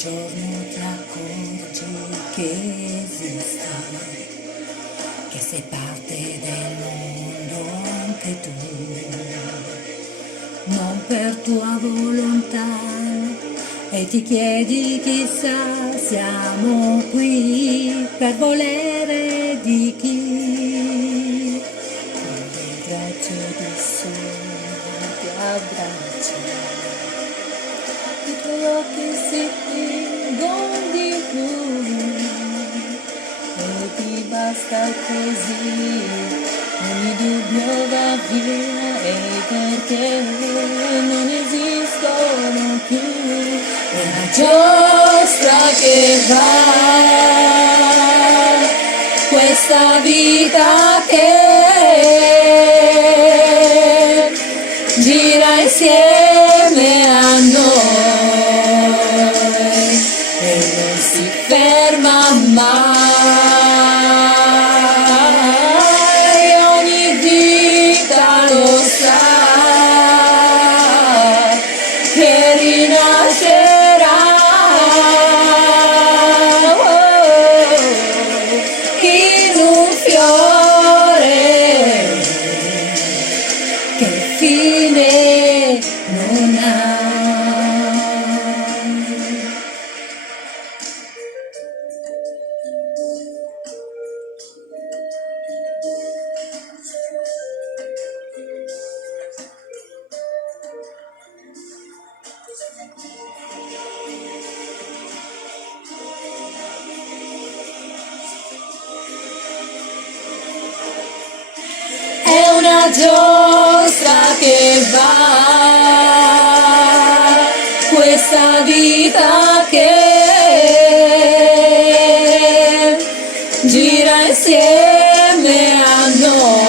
giorno ti accorgi che esisti, che sei parte del mondo anche tu, non per tua volontà, e ti chiedi chissà, siamo qui per volere di chi, con dei bracci di sole ti abbraccia. I tuoi occhi si tingono di blu e ti basta così, ogni dubbio va via e perché non esistono più. È la giostra che va, questa vita che gira insieme a noi e non si ferma mai, ogni vita lo sa che rinascerà, in un fiore che fine non ha. È una giostra che va, questa vita che gira insieme a noi